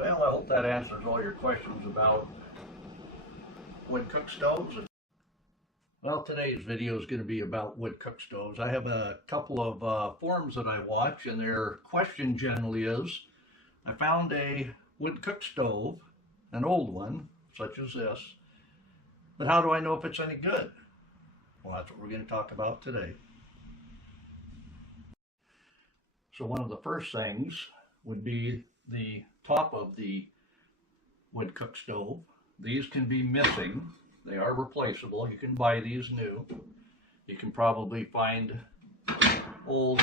Well, I hope that answers all your questions about wood cook stoves. Well, today's video is going to be about wood cook stoves. I have a couple of forums that I watch, and their question generally is, I found a wood cook stove, an old one, such as this, but how do I know if it's any good? Well, that's what we're going to talk about today. So one of the first things would be the top of the wood cook stove. These can be missing. They are replaceable. You can buy these new. You can probably find old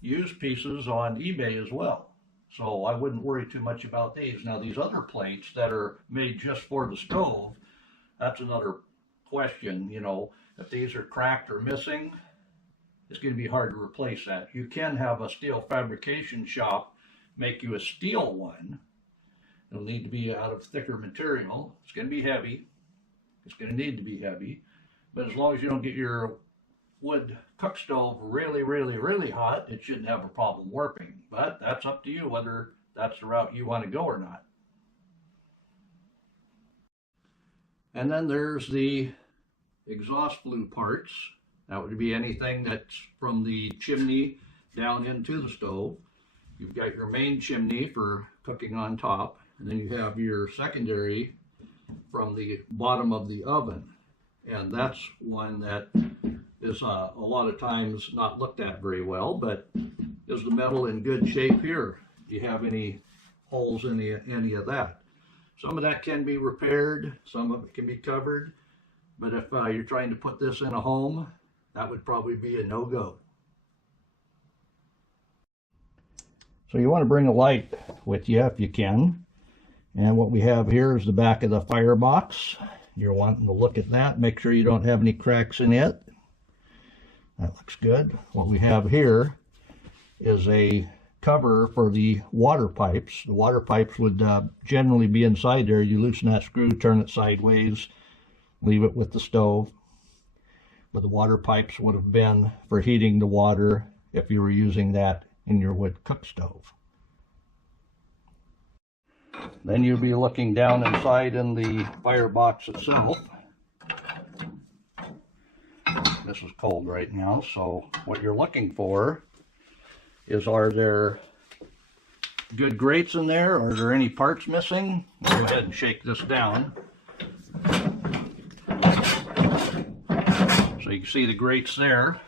used pieces on eBay as well. So I wouldn't worry too much about these. Now these other plates that are made just for the stove, that's another question. You know, if these are cracked or missing, it's going to be hard to replace that. You can have a steel fabrication shop make you a steel one. It'll need to be out of thicker material. It's going to be heavy. It's going to need to be heavy. But as long as you don't get your wood cook stove really, really, really hot, it shouldn't have a problem warping. But that's up to you whether that's the route you want to go or not. And then there's the exhaust flue parts. That would be anything that's from the chimney down into the stove. You've got your main chimney for cooking on top, and then you have your secondary from the bottom of the oven. And that's one that is a lot of times not looked at very well, but is the metal in good shape here? Do you have any holes in any of that? Some of that can be repaired, some of it can be covered, but if you're trying to put this in a home, that would probably be a no-go. So you want to bring a light with you if you can. And what we have here is the back of the Firebox. You're wanting to look at that, make sure you don't have any cracks in it. That looks good. What we have here is a cover for the water pipes. The water pipes would generally be inside there. You loosen that screw, turn it sideways, leave it with the stove. But the water pipes would have been for heating the water if you were using that in your wood cook stove. Then you'll be looking down inside in the Firebox itself. This is cold right now, so what you're looking for is, are there good grates in there? Are there any parts missing? I'll go ahead and shake this down. So you can see the grates there.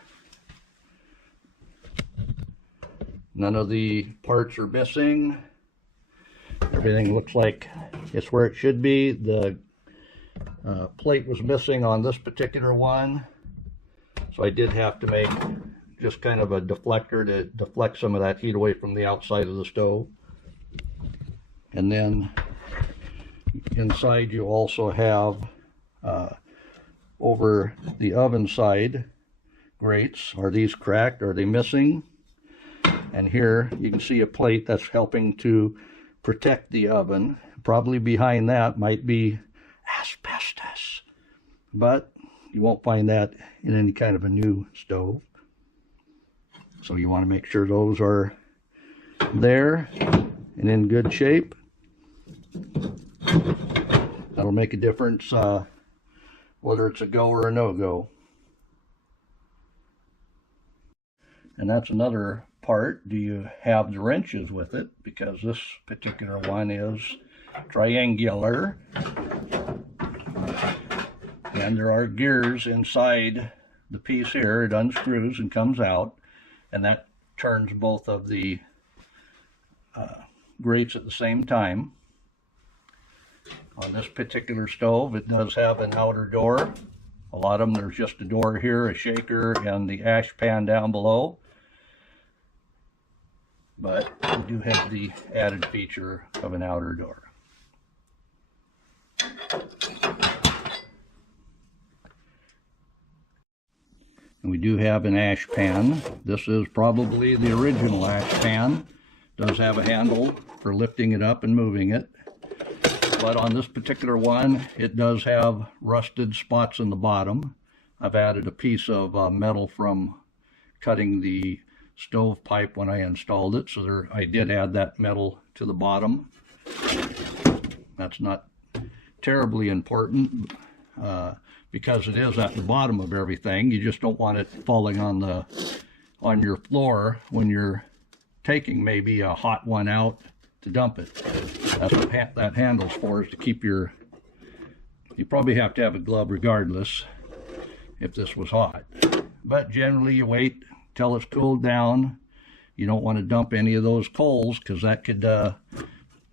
None of the parts are missing. Everything looks like it's where it should be. The plate was missing on this particular one, so I did have to make just kind of a deflector to deflect some of that heat away from the outside of the stove. And then inside you also have over the oven side grates. Are these cracked? Are they missing? And here you can see a plate that's helping to protect the oven. Probably behind that might be asbestos, but you won't find that in any kind of a new stove. So you want to make sure those are there and in good shape. That'll make a difference whether it's a go or a no-go. And that's another part. Do you have the wrenches with it? Because this particular one is triangular, and there are gears inside the piece here. It unscrews and comes out, and that turns both of the grates at the same time. On this particular stove, it does have an outer door. A lot of them, there's just a door here, a shaker, and the ash pan down below. But we do have the added feature of an outer door. And we do have an ash pan. This is probably the original ash pan. It does have a handle for lifting it up and moving it. But on this particular one, it does have rusted spots in the bottom. I've added a piece of metal from cutting the stovepipe when I installed it, so I did add that metal to the bottom. That's not terribly important because it is at the bottom of everything. You just don't want it falling on your floor when you're taking maybe a hot one out to dump it. That's what that handle's for, is to keep you probably have to have a glove regardless if this was hot. But generally you wait till it's cooled down. You don't want to dump any of those coals, because that could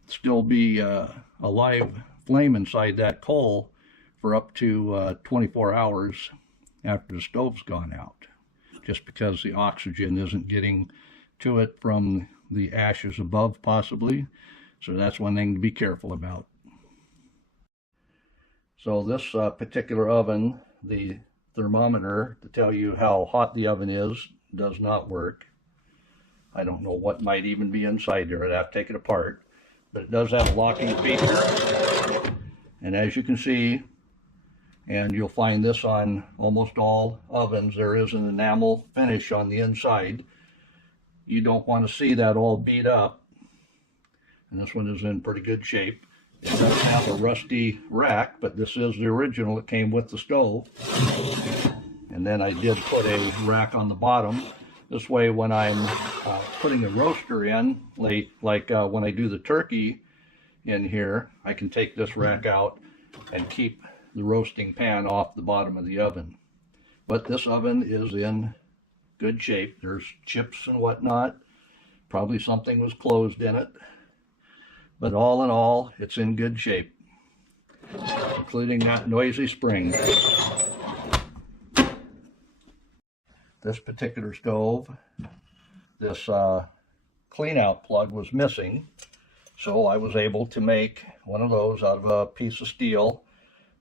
still be a live flame inside that coal for up to 24 hours after the stove's gone out, just because the oxygen isn't getting to it from the ashes above possibly. So that's one thing to be careful about. So this particular oven, the thermometer to tell you how hot the oven is does not work. I don't know what might even be inside there. I'd have to take it apart. But it does have a locking feature. And as you can see, and you'll find this on almost all ovens, there is an enamel finish on the inside. You don't want to see that all beat up. And this one is in pretty good shape. It does have a rusty rack, but this is the original. It came with the stove. And then I did put a rack on the bottom. This way, when I'm putting a roaster in, like when I do the turkey in here, I can take this rack out and keep the roasting pan off the bottom of the oven. But this oven is in good shape. There's chips and whatnot. Probably something was closed in it. But all in all, it's in good shape, including that noisy spring. This particular stove, this clean out plug was missing, so I was able to make one of those out of a piece of steel.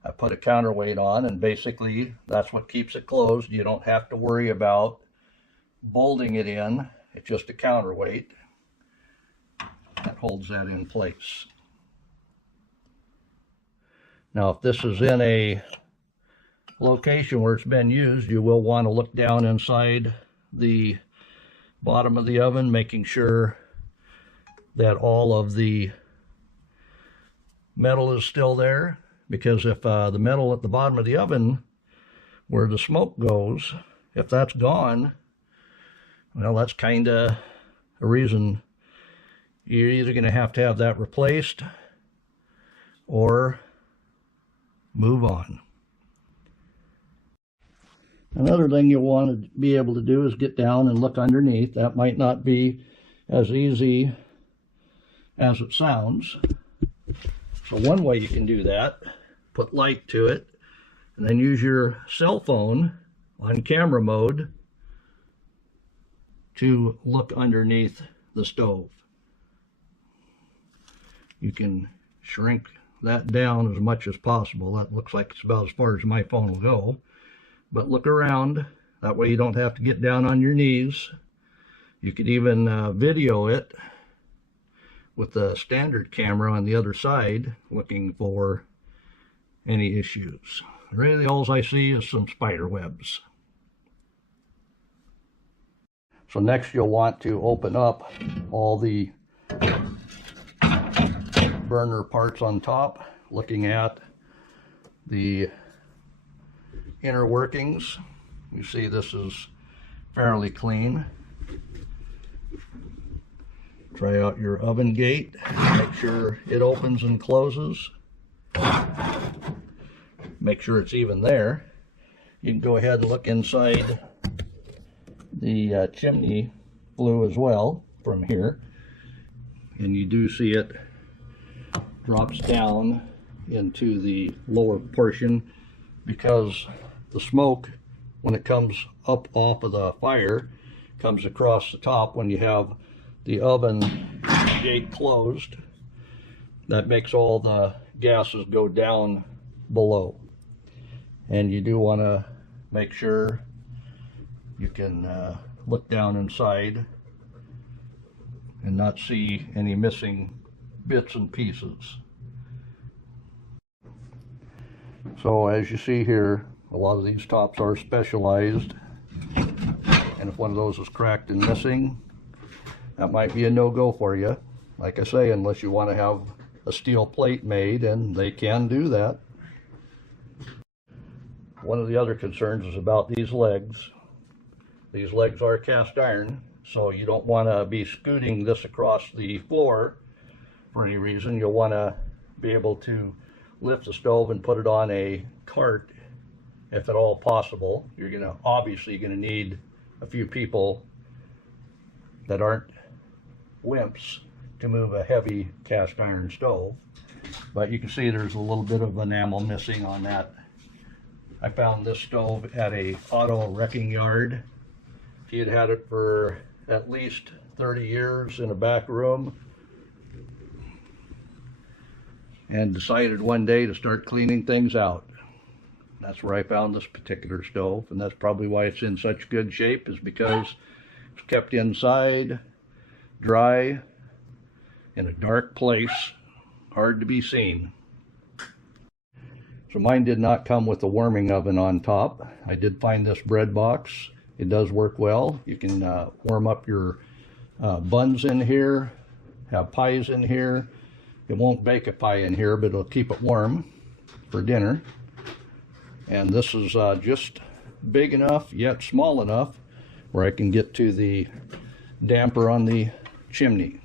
I put a counterweight on, and basically that's what keeps it closed. You don't have to worry about bolting it in. It's just a counterweight that holds that in place. Now, if this is in a location where it's been used, you will want to look down inside the bottom of the oven, making sure that all of the metal is still there, because if the metal at the bottom of the oven where the smoke goes, if that's gone, well, that's kind of a reason you're either going to have that replaced or move on. Another thing you'll want to be able to do is get down and look underneath. That might not be as easy as it sounds. So one way you can do that, put light to it, and then use your cell phone on camera mode to look underneath the stove. You can shrink that down as much as possible. That looks like it's about as far as my phone will go. But look around. That way you don't have to get down on your knees. You could even video it with the standard camera on the other side, looking for any issues. Really, all I see is some spider webs. So next you'll want to open up all the burner parts on top, looking at the inner workings. You see this is fairly clean. Try out your oven gate, make sure it opens and closes. Make sure it's even there. You can go ahead and look inside the chimney flue as well from here, and you do see it drops down into the lower portion, because the smoke, when it comes up off of the fire, comes across the top when you have the oven gate closed. That makes all the gases go down below. And you do want to make sure you can look down inside and not see any missing bits and pieces. So as you see here, a lot of these tops are specialized, And if one of those is cracked and missing, that might be a no-go for you. Like I say, unless you want to have a steel plate made, and they can do that. One of the other concerns is about these legs. These legs are cast iron, so you don't want to be scooting this across the floor for any reason. You'll want to be able to lift the stove and put it on a cart if at all possible. You're obviously gonna need a few people that aren't wimps to move a heavy cast iron stove. But you can see there's a little bit of enamel missing on that. I found this stove at a auto wrecking yard. He had had it for at least 30 years in a back room, and decided one day to start cleaning things out. That's where I found this particular stove, and that's probably why it's in such good shape, is because it's kept inside, dry, in a dark place, hard to be seen. So mine did not come with a warming oven on top. I did find this bread box. It does work well. You can warm up your buns in here, have pies in here. It won't bake a pie in here, but it'll keep it warm for dinner. And this is just big enough, yet small enough, where I can get to the damper on the chimney.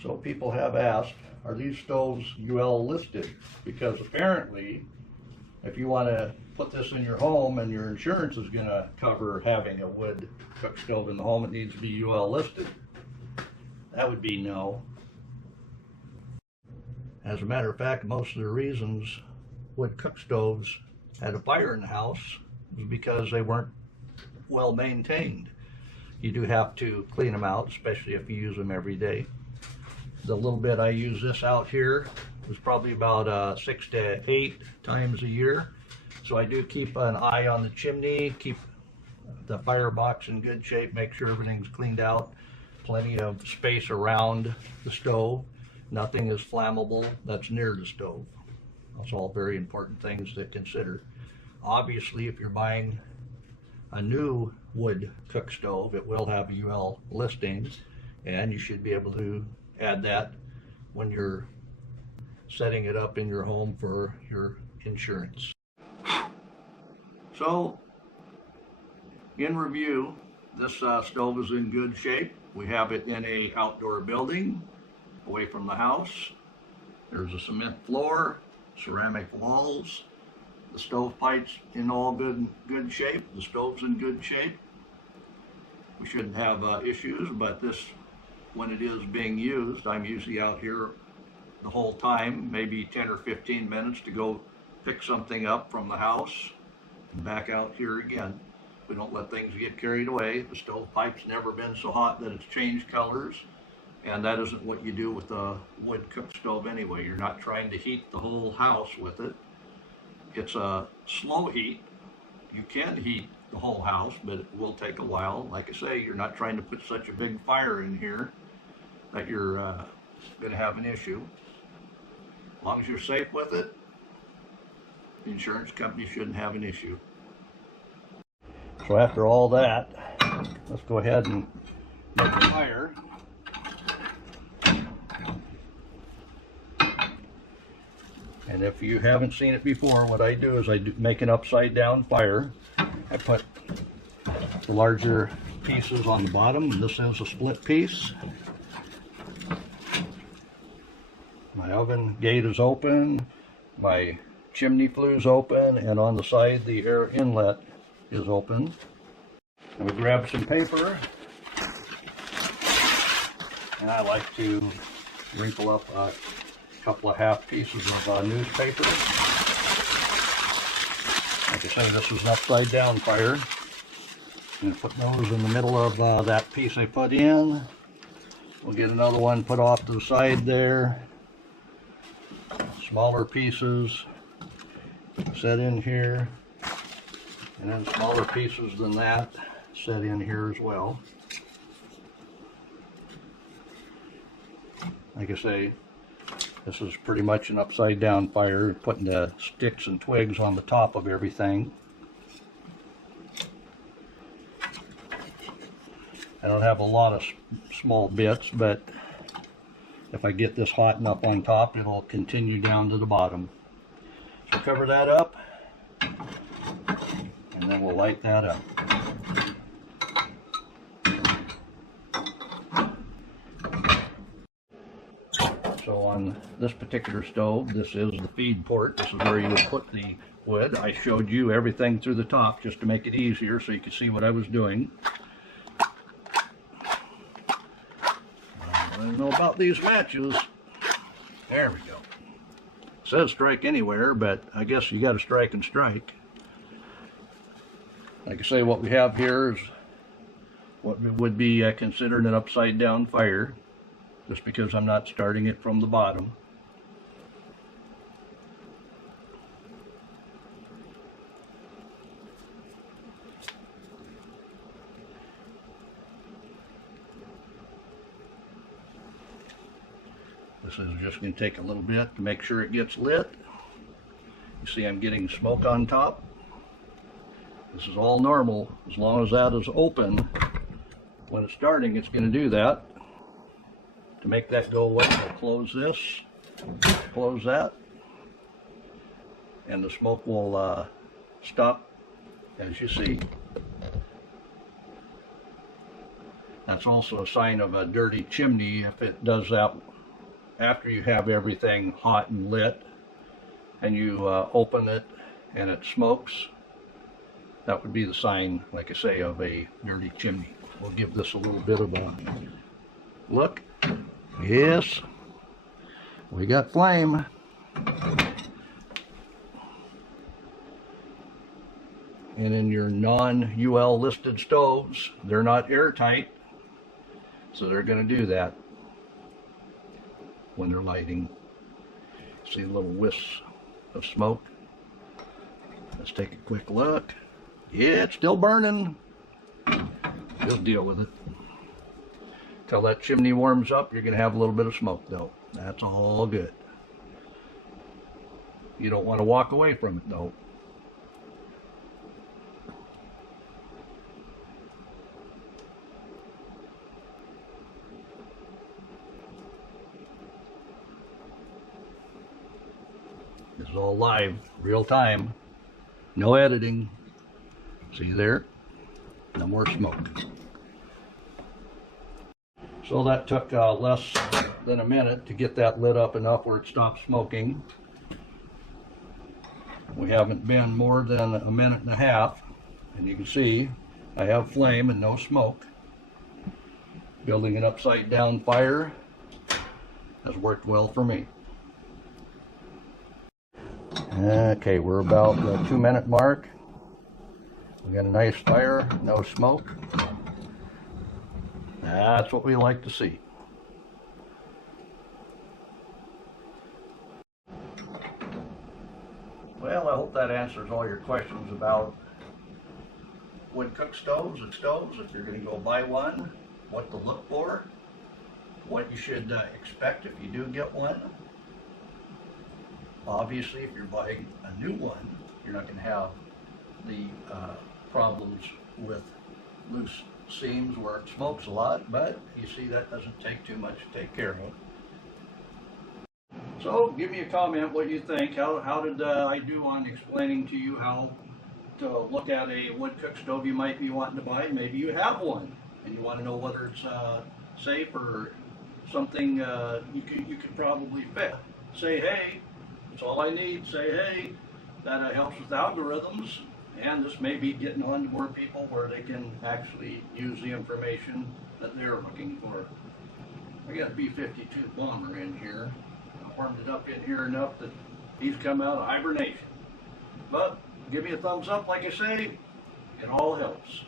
So people have asked, are these stoves UL listed? Because apparently, if you want to put this in your home and your insurance is going to cover having a wood cook stove in the home, it needs to be UL listed. That would be no. As a matter of fact, most of the reasons wood cook stoves had a fire in the house was because they weren't well maintained. You do have to clean them out, especially if you use them every day. The little bit I use this out here was probably about 6 to 8 times a year. So I do keep an eye on the chimney, keep the firebox in good shape, make sure everything's cleaned out. Plenty of space around the stove. Nothing is flammable that's near the stove. That's all very important things to consider. Obviously, if you're buying a new wood cook stove, it will have UL listings, and you should be able to add that when you're setting it up in your home for your insurance. So, in review, this stove is in good shape. We have it in a outdoor building, away from the house. There's a cement floor, ceramic walls. The stovepipe's in all good shape. The stove's in good shape. We shouldn't have issues, but this, when it is being used, I'm usually out here the whole time, maybe 10 or 15 minutes to go pick something up from the house and back out here again. We don't let things get carried away. The stovepipe's never been so hot that it's changed colors, and that isn't what you do with a wood cook stove anyway. You're not trying to heat the whole house with it. It's a slow heat. You can heat the whole house, but it will take a while. Like I say, you're not trying to put such a big fire in here that you're going to have an issue. As long as you're safe with it, the insurance company shouldn't have an issue. So after all that, let's go ahead and make a fire. And if you haven't seen it before, what I do is I make an upside down fire. I put the larger pieces on the bottom, and this is a split piece. My oven gate is open, my chimney flue is open, and on the side the air inlet is open. And we grab some paper, and I like to wrinkle up a couple of half pieces of newspaper. Like I say, this is an upside down fire. I'm going to put those in the middle of that piece I put in. We'll get another one put off to the side there. Smaller pieces set in here, and then smaller pieces than that set in here as well. Like I say, this is pretty much an upside down fire, putting the sticks and twigs on the top of everything. I don't have a lot of small bits, but if I get this hot enough on top, it'll continue down to the bottom. So cover that up, and then we'll light that up. So on this particular stove, this is the feed port. This is where you would put the wood. I showed you everything through the top just to make it easier so you could see what I was doing. I don't know about these matches. There we go. It says strike anywhere, but I guess you got to strike and strike. Like I say, what we have here is what would be considered an upside down fire, just because I'm not starting it from the bottom. This is just going to take a little bit to make sure it gets lit. You see I'm getting smoke on top. This is all normal. As long as that is open, when it's starting, it's going to do that. To make that go away, we'll close this, close that, and the smoke will stop, as you see. That's also a sign of a dirty chimney if it does that after you have everything hot and lit and you open it and it smokes. That would be the sign, like I say, of a dirty chimney. We'll give this a little bit of a look. Yes, we got flame. And in your non-UL listed stoves, they're not airtight, so they're going to do that when they're lighting. See little wisps of smoke? Let's take a quick look. Yeah, it's still burning. Just deal with it. Till that chimney warms up, you're going to have a little bit of smoke though. That's all good. You don't want to walk away from it though. This is all live, real time. No editing. See there? No more smoke. So that took less than a minute to get that lit up enough where it stopped smoking. We haven't been more than a minute and a half, and you can see I have flame and no smoke. Building an upside down fire has worked well for me. Okay, we're about the 2-minute mark. We got a nice fire, no smoke. That's what we like to see. Well, I hope that answers all your questions about wood cook stoves and stoves. If you're going to go buy one, what to look for, what you should expect if you do get one. Obviously, if you're buying a new one, you're not going to have the problems with loose seams where it smokes a lot, but you see that doesn't take too much to take care of. So give me a comment what you think. How did I do on explaining to you how to look at a wood cook stove you might be wanting to buy? Maybe you have one and you want to know whether it's safe or something you could probably fit. Say hey, that's all I need. Say hey, that helps with algorithms. And this may be getting on to more people where they can actually use the information that they're looking for. I got a B-52 bomber in here. I warmed it up in here enough that he's come out of hibernation. But give me a thumbs up, like I say, it all helps.